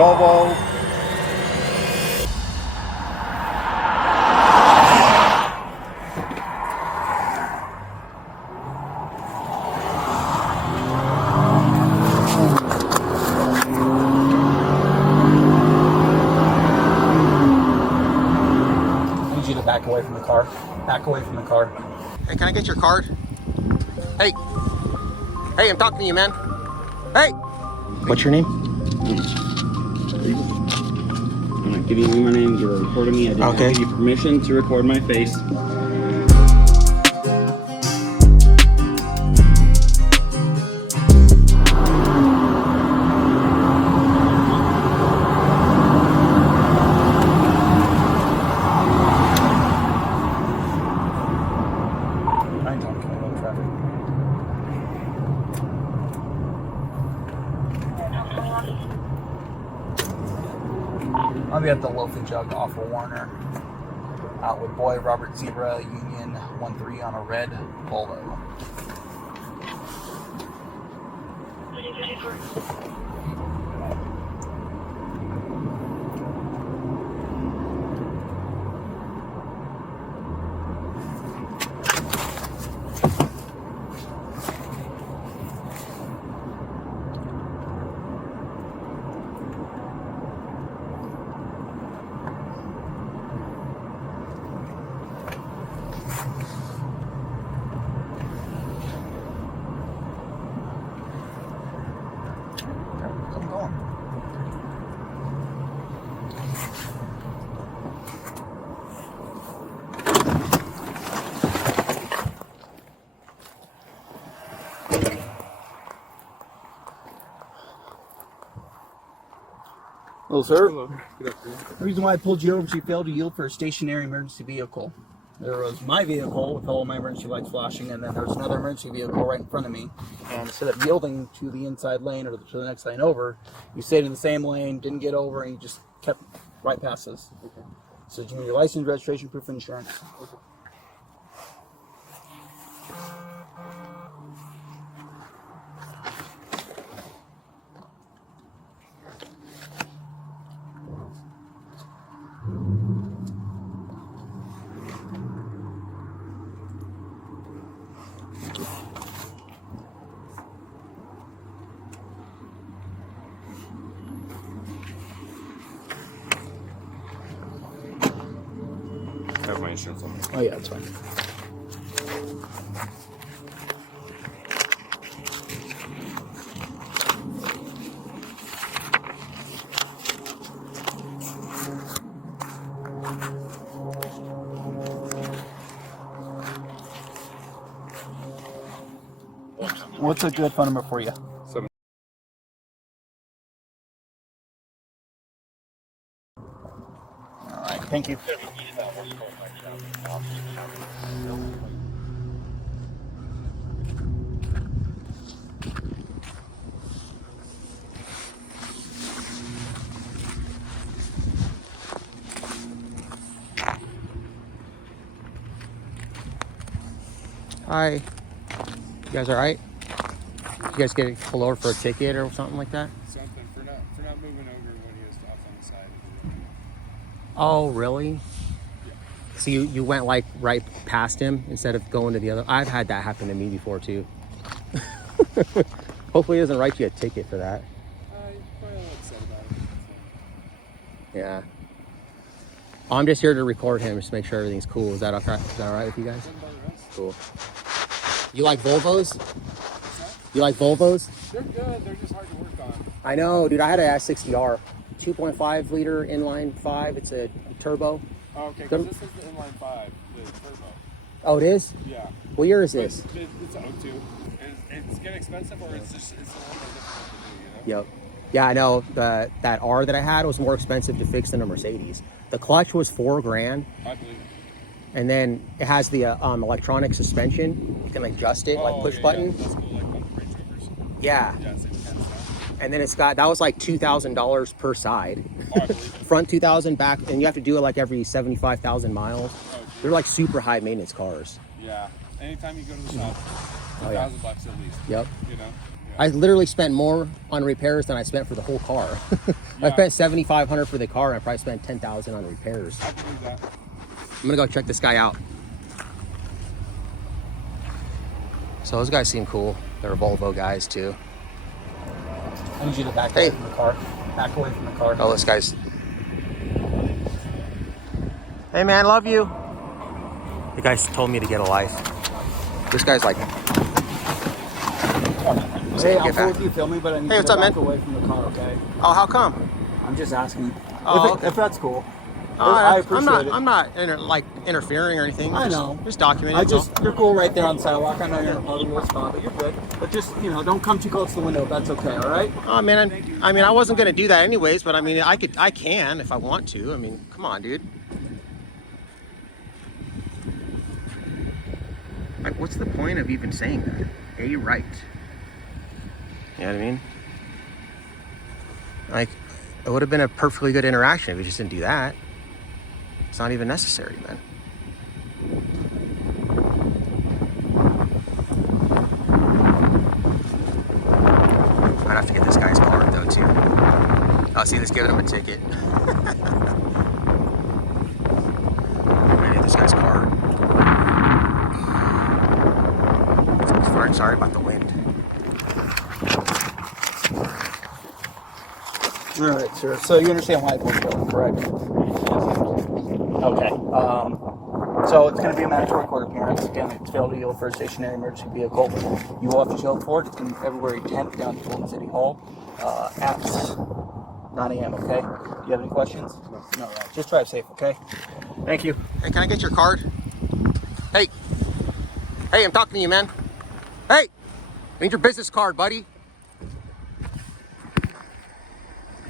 Volvo. I need you to back away from the car. Back away from the car. Hey, can I get your card? Hey. Hey, I'm talking to you, man. Hey. What's your name? I'm not giving you my name. You're recording me. I didn't give you permission to record my face. I'll be at the Loafing Jug off of Warner. Out with boy Robert Zebra, Union 13 on a red Volvo. Hello, sir. Hello. Good afternoon. The reason why I pulled you over is you failed to yield for a stationary emergency vehicle. There was my vehicle with all my emergency lights flashing, and then there was another emergency vehicle right in front of me. And instead of yielding to the inside lane or to the next lane over, you stayed in the same lane, didn't get over, and you just kept right past us. Okay. So you need your license, registration, proof of insurance. Okay. I have my insurance on me. Oh yeah, that's fine. What's a good phone number for you? All right, thank you. Hi. You guys all right? You guys get pulled over for a ticket or something like that? Something for not moving over when he was off on the side. Oh, really? Yeah. So you went like right past him instead of going to the other. I've had that happen to me before too. Hopefully he doesn't write you a ticket for that. Probably a little upset about it. Yeah. I'm just here to record him just to make sure everything's cool. Is that okay? Is that all right with you guys? Cool. You like Volvos? You like Volvos? They're good. They're just hard to work on. I know, dude. I had an S60R, 2.5 liter inline 5. It's a turbo. Oh, okay, because this is the inline 5, the turbo. Oh, it is? Yeah. What year is this? It's an 02. It's getting expensive, or it's a little more difficult to do, you know? Yep. Yeah, I know. That R that I had was more expensive to fix than a Mercedes. The clutch was $4,000. I believe it. And then it has the electronic suspension. You can adjust it, like push button. That's cool, like on the Range Rovers. Yeah. Yeah, same kind of stuff. And then that was like $2,000 per side. Oh, I believe it. Front 2,000, back, and you have to do it like every 75,000 miles. Oh, They're like super high maintenance cars. yeah. Anytime you go to the shop. Oh, yeah. $1,000 at least. Yep. You know. I literally spent more on repairs than I spent for the whole car. I spent $7,500 for the car, and I probably spent $10,000 on repairs. I believe that. I'm gonna go check this guy out. So those guys seem cool. They're Volvo guys too. I need you to back away from the car. Back away from the car. Oh, this guy's. Hey man, love you. The guy told me to get a life. This guy's like. Hey, I'll go with you filming, but I need Hey, you what's to up, back man? away from the car, okay? Oh, how come? I'm just asking. Oh, If that's cool. Oh, I appreciate it. I'm not interfering or anything. I know. Just documenting. You're cool right there on the sidewalk. I know you're in a public little spot, but you're good. But just, don't come too close to the window. That's okay, all right? Oh man, I wasn't gonna do that anyways, but I mean, I can if I want to. I mean, come on, dude. Like, what's the point of even saying that? A right. You know what I mean? Like, it would have been a perfectly good interaction if we just didn't do that. It's not even necessary, man. I'd have to get this guy's card though too. Oh, see, let's give him a ticket. I'm gonna get this guy's card. Sorry about the wind. All right, sir. So you understand why it's going, correct? Okay. So it's going to be a mandatory court appearance. Again, it's failed to yield for a stationary emergency vehicle. You will have to show up for it in February 10th down at Fulton City Hall at 9 a.m., okay? Do you have any questions? No. All right. Just drive safe, okay? Thank you. Hey, can I get your card? Hey, I'm talking to you, man. Hey, I need your business card, buddy.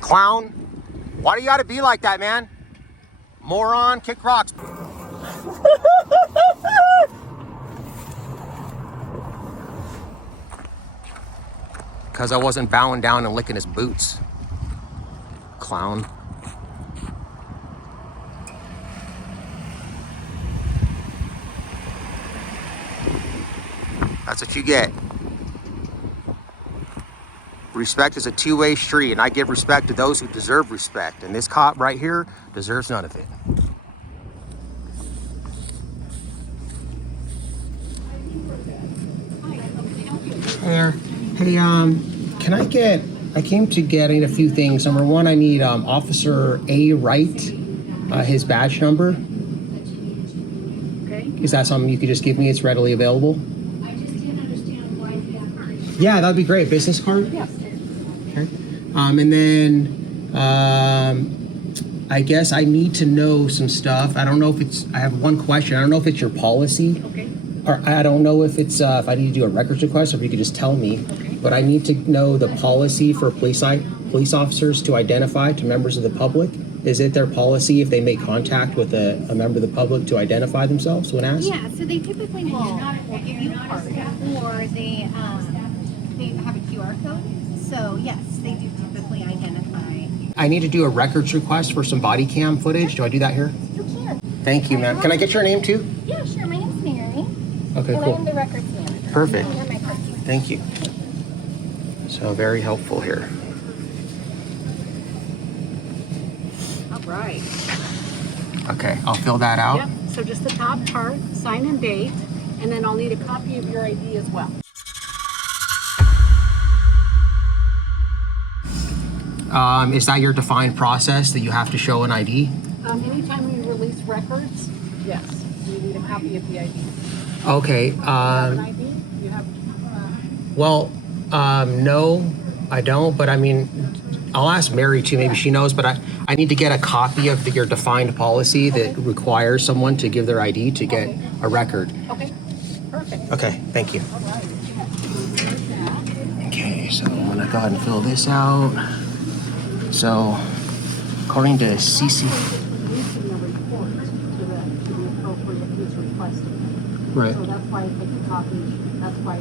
Clown. Why do you gotta be like that, man? Moron, kick rocks. Because I wasn't bowing down and licking his boots. Clown. That's what you get. Respect is a two-way street, and I give respect to those who deserve respect. And this cop right here deserves none of it. Hey, can I came to get a few things. Number one, I need Officer A. Wright, his badge number. Okay. Is that something you could just give me? It's readily available. I just didn't understand why you have card. Yeah, that'd be great. Business card? Yes. Okay. And then I guess I need to know some stuff. I don't know if it's, I have one question. I don't know if it's your policy. Okay. Or I don't know if it's, if I need to do a records request or if you could just tell me. Okay. But I need to know the policy for police officers to identify to members of the public. Is it their policy if they make contact with a member of the public to identify themselves when asked? Yeah, so they typically will give you a card, or they have a QR code. So yes, they do typically identify. I need to do a records request for some body cam footage. Do I do that here? You can. Thank you, ma'am. Can I get your name too? Yeah, sure. My name's Mary. Okay, And cool. I'm the records manager. Perfect. You have my card too. Thank you. So very helpful here. All right. Okay, I'll fill that out. Yep. So just the top part, sign and date, and then I'll need a copy of your ID as well. Is that your defined process that you have to show an ID? Anytime we release records, yes, we need a copy of the ID. Okay. You have an ID? You have. No, I don't. But I mean, I'll ask Mary too. Maybe she knows. But I need to get a copy of your defined policy that requires someone to give their ID to get a record. Okay. Perfect. Okay. Thank you. All right. Okay, so I'm gonna go ahead and fill this out. So, according to CC, Releasing the report to the appropriate who's requesting. right? So that's why I take the copy. That's why.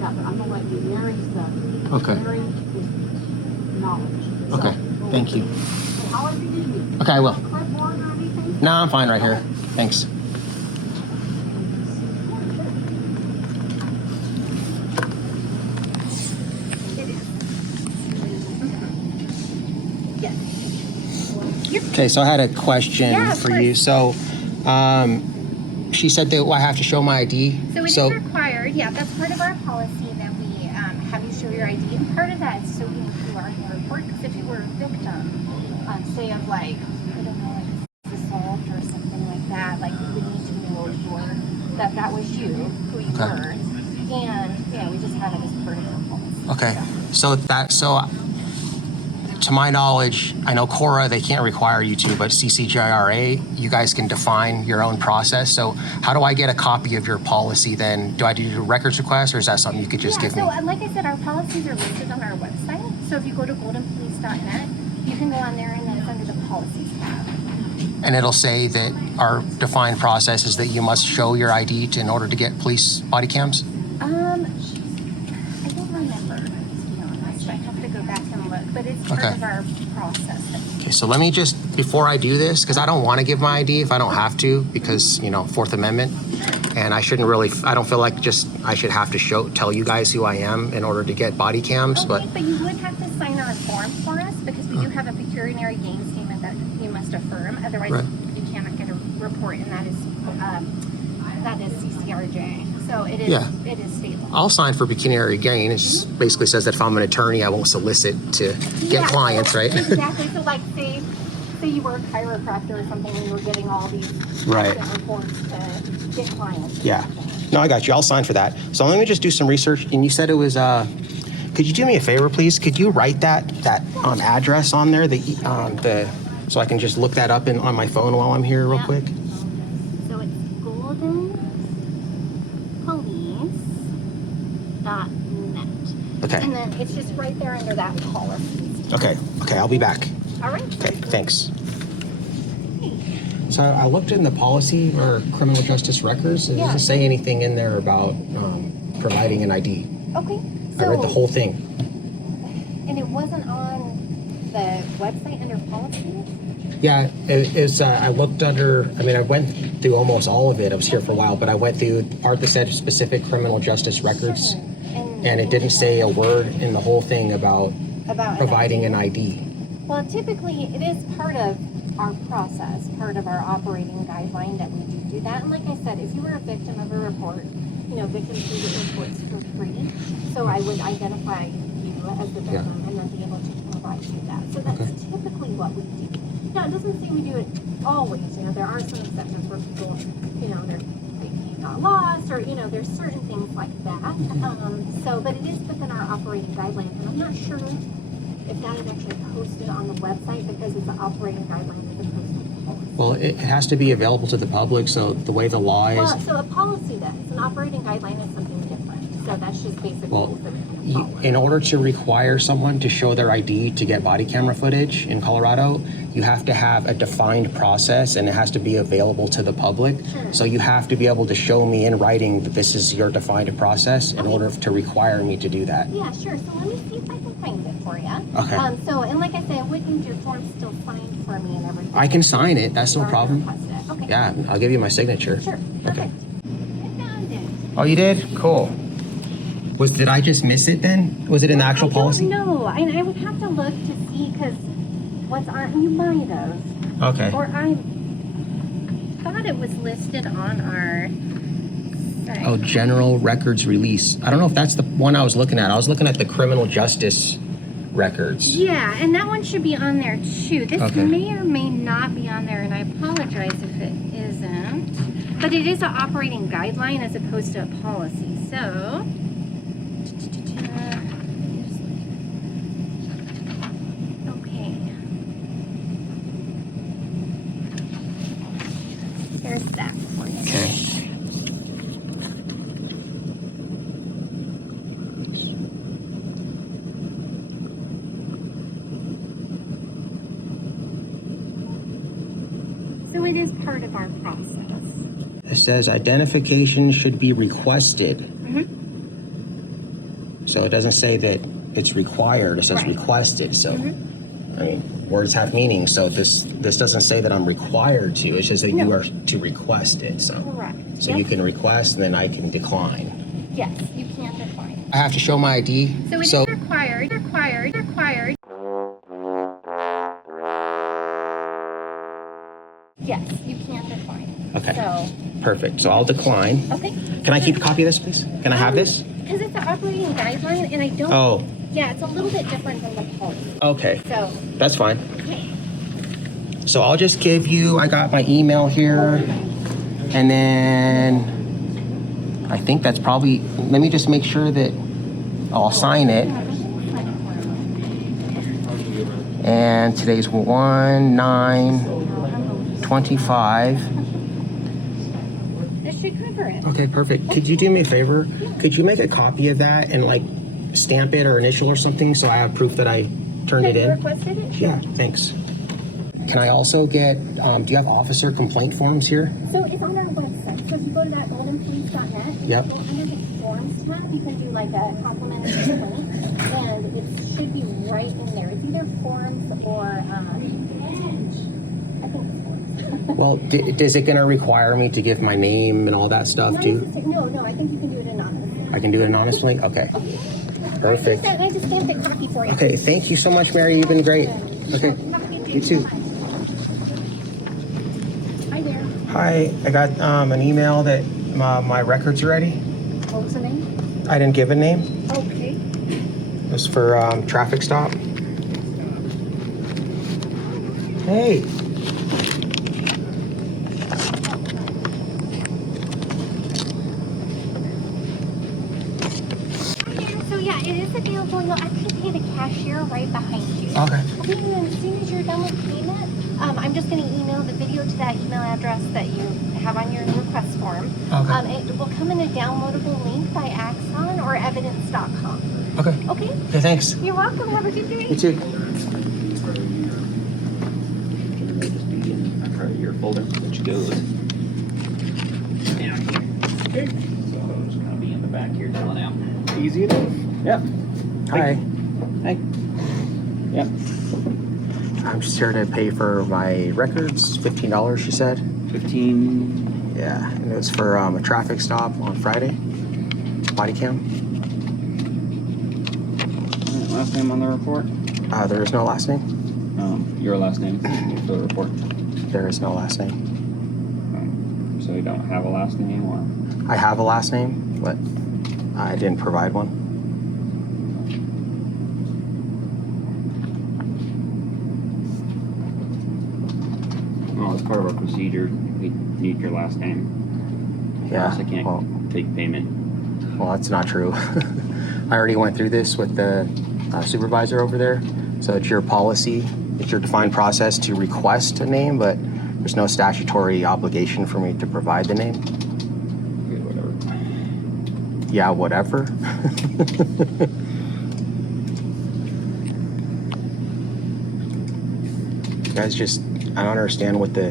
Yeah, but I'm gonna let you Mary's stuff. Okay. Mary is knowledge. So, Okay. Thank you. However you need. Okay, I will. Clipboard or anything? No, I'm fine right here. Thanks. Okay, so I had a question Yeah, of for course. you. So, she said that I have to show my ID. So it is required, yeah, that's part of our policy that we have you show your ID. And part of that is so we can do our report, because if you were a victim, say of like, I don't know, like assault or something like that, like we would need to know that was you, who you were. And, you know, we just have it as part of our policy. Okay, so to my knowledge, I know Cora, they can't require you to, but CCGIRA, you guys can define your own process. So how do I get a copy of your policy then? Do I do a records request, or is that something you could just give me? So like I said, our policies are listed on our website. So if you go to goldenpolice.net, you can go on there and then it's under the policies tab. And it'll say that our defined process is that you must show your ID in order to get police body cams? I don't remember, to be honest. I have to go back and look, but it's part of our process. Okay, so let me just, before I do this, because I don't want to give my ID if I don't have to, because, you know, Fourth Amendment, and I shouldn't really, I don't feel like I should have to tell you guys who I am in order to get body cams, but you would have to sign our form for us, because we do have a pecuniary gain statement that you must affirm, otherwise you cannot get a report, and that is CCRJ. So it is state law. I'll sign for pecuniary gain. It just basically says that if I'm an attorney, I won't solicit to get clients, right? Exactly. So like say you were a chiropractor or something and you were getting all these reports to get clients. Yeah. No, I got you. I'll sign for that. So let me just do some research. And you said it was, could you do me a favor, please? Could you write that address on there, so I can just look that up on my phone while I'm here real quick? So it's goldenpolice.net. Okay. And then it's just right there under that policy. Okay, I'll be back. All right. Okay, thanks. So I looked in the policy or criminal justice records. It doesn't say anything in there about providing an ID. Okay. I read the whole thing. And it wasn't on the website under policy? Yeah, it's. I looked under. I mean, I went through almost all of it. I was here for a while, but I went through the part that said specific criminal justice records, and it didn't say a word in the whole thing about providing an ID. Well, typically it is part of our process, part of our operating guideline that we do that. And like I said, if you were a victim of a report, you know, victims do get reports for free. So I would identify you as the victim and then be able to provide you that. So that's typically what we do. Now, it doesn't say we do it always. You know, there are some exceptions where people, you know, they got lost, or, you know, there's certain things like that. But it is within our operating guidelines, and I'm not sure if that is actually posted on the website because it's an operating guideline as opposed to a policy. Well, it has to be available to the public. So the way the law is. Well, so a policy then, an operating guideline is something different. So that's just basically In order to require someone to show their ID to get body camera footage in Colorado, you have to have a defined process, and it has to be available to the public. Sure. So you have to be able to show me in writing that this is your defined process in order to require me to do that. Yeah, sure. So let me see if I can find it for you. Okay. And like I said, I would need your form still signed for me and everything. I can sign it. That's no problem. Okay. Yeah, I'll give you my signature. Sure. Perfect. I found it. Oh, you did? Cool. Did I just miss it then? Was it in the actual policy? No, I would have to look to see because what's on, you might have. Okay. Or I thought it was listed on our site. Oh, general records release. I don't know if that's the one I was looking at. I was looking at the criminal justice records. Yeah, and that one should be on there too. This Okay. may or may not be on there, and I apologize if it isn't. But it is an operating guideline as opposed to a policy. So, okay. Here's that for you. Okay. So it is part of our process. It says identification should be requested. Mm-hmm. So it doesn't say that it's required. It says requested. So, I mean, words have meaning. So this doesn't say that I'm required to. It's just that you are to request it. So, Correct. so you can request and then I can decline. Yes, you can decline. I have to show my ID. So it is required. Okay. So, Perfect. So I'll decline. okay. Can I keep a copy of this, please? Can I have this? Because it's an operating guideline, and I don't. Oh. Yeah, it's a little bit different than the policy. Okay. So. That's fine. Okay. So I'll just give you, I got my email here, and then I think that's probably, let me just make sure that I'll sign it. And today's 1/9/25. This should cover it. Okay, perfect. Could you do me a favor? Could you make a copy of that and like stamp it or initial or something so I have proof that I turned it You in? requested it? Yeah, thanks. Can I also get, do you have officer complaint forms here? So it's on our website. So if you go to that goldenpolice.net, Yep. go under the forms tab, you can do like a complimentary complaint, and it should be right in there. It's either forms or, I think it's forms. Well, is it going to require me to give my name and all that stuff too? No, I think you can do it anonymously. I can do it anonymously? Okay. Perfect. I just stamped a copy for you. Okay, thank you so much, Mary. You've been great. Okay, Have a good day. you too. Hi there. Hi, I got an email that my records are ready. What was the name? I didn't give a name. Okay. It was for traffic stop. Hey. So yeah, it is available. You'll actually pay the cashier right behind you. Okay. Okay, and then as soon as you're done with payment, I'm just going to email the video to that email address that you have on your request form. Okay. It will come in a downloadable link by Axon or evidence.com. Okay. Okay? Okay, thanks. You're welcome. Have a good day. You too. Part of your folder, which goes down here. Okay. So it's gonna be in the back here filling out. Easy enough. Yep. Hi. Hi. Yep. I'm just here to pay for my records. $15, she said. 15. Yeah, and it was for a traffic stop on Friday. Body cam. Last name on the report? There is no last name. Your last name for the report. There is no last name. So you don't have a last name, or? I have a last name, but I didn't provide one. Well, as part of our procedure, we need your last name. Yeah. Else I can't take payment. Well, that's not true. I already went through this with the supervisor over there. So it's your policy, it's your defined process to request a name, but there's no statutory obligation for me to provide the name. Okay, whatever. Yeah, whatever. You guys just, I don't understand what the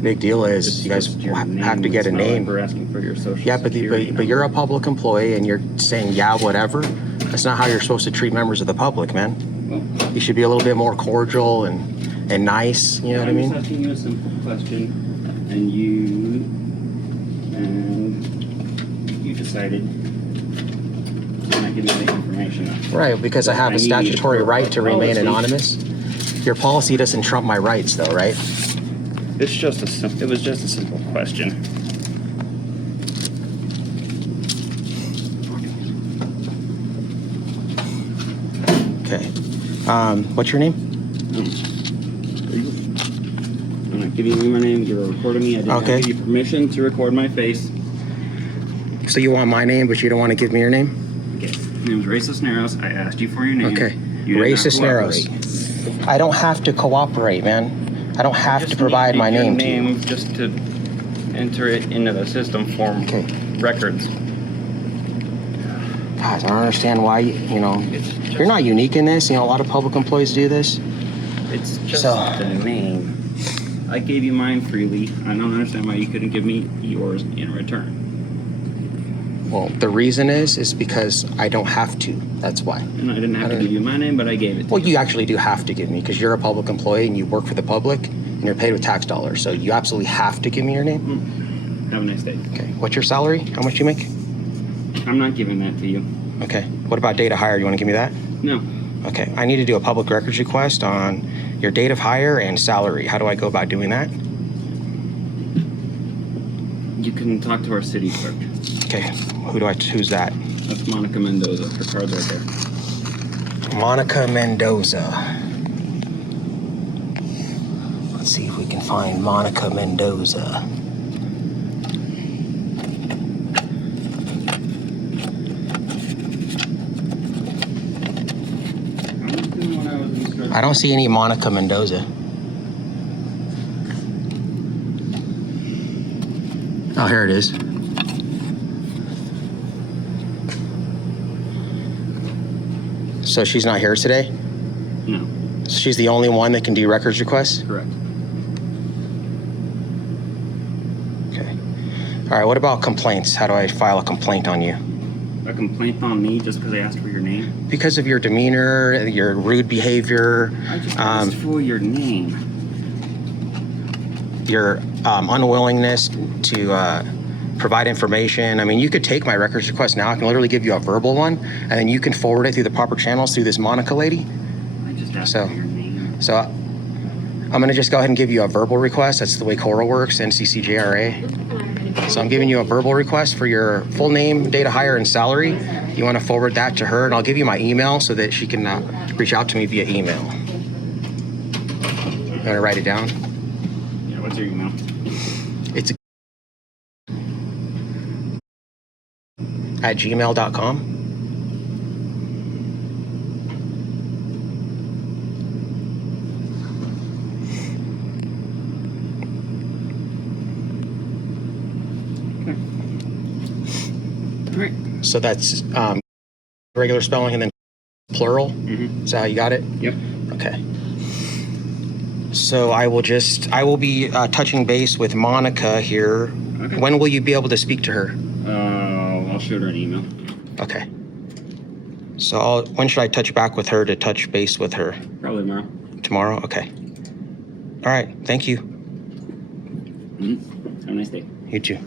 big deal is. It's You guys just your have to get a It's not like name. we're asking for your social Yeah, but security but you're a number. public employee and you're saying, yeah, whatever. That's not how you're supposed to treat members of the public, man. Well, You should be a little bit more cordial and nice, you know what I I'm mean? just asking you a simple question, and you decided to not give me the information. Right, because I have I a need statutory a right to remain policy. anonymous. Your policy doesn't trump my rights though, right? It was just a simple question. Okay. What's your name? I'm not giving you my name. You're recording me. I did not Okay. give you permission to record my face. So you want my name, but you don't want to give me your name? Okay. My name is Ray Cisneros. I asked you for your name. Okay. You did Ray not Cisneros. cooperate. I don't have to cooperate, man. I don't have Just to provide need my your name to you. just to enter it into the system form Okay. records. Guys, I don't understand why, you know, It's just, you're not unique in this. You know, a lot of public employees do this. It's just So- the name. I gave you mine freely. I don't understand why you couldn't give me yours in return. Well, the reason is because I don't have to. That's why. And I didn't have to give you my name, but I gave it to Well, you. you actually do have to give me because you're a public employee and you work for the public and you're paid with tax dollars. So you absolutely have to give me your name. Have a nice day. Okay. What's your salary? How much you make? I'm not giving that to you. Okay. What about date of hire? You want to give me that? No. Okay. I need to do a public records request on your date of hire and salary. How do I go about doing that? You can talk to our city clerk. Okay, who's that? That's Monica Mendoza. Her card's right there. Monica Mendoza. Let's see if we can find Monica Mendoza. I don't see any Monica Mendoza. Oh, here it is. So she's not here today? No. So she's the only one that can do records requests? Correct. Okay. All right, what about complaints? How do I file a complaint on you? A complaint on me just because I asked for your name? Because of your demeanor, your rude behavior, I just asked for your name. your unwillingness to provide information. I mean, you could take my records request now. I can literally give you a verbal one, and then you can forward it through the proper channels through this Monica lady. I just asked So- for your name. So I'm going to just go ahead and give you a verbal request. That's the way Coral works, NCCJRA. So I'm giving you a verbal request for your full name, date of hire, and salary. You want to forward that to her, and I'll give you my email so that she can reach out to me via email. You want to write it down? Yeah, what's your email? It's at gmail.com. All right. So that's regular spelling and then plural. Mm-hmm. Is that how you got it? Yep. Okay. So I will be touching base with Monica here. Okay. When will you be able to speak to her? I'll shoot her an email. Okay. So when should I touch back with her to touch base with her? Probably tomorrow. Tomorrow? Okay. All right. Thank you. Mm-hmm. Have a nice day. You too.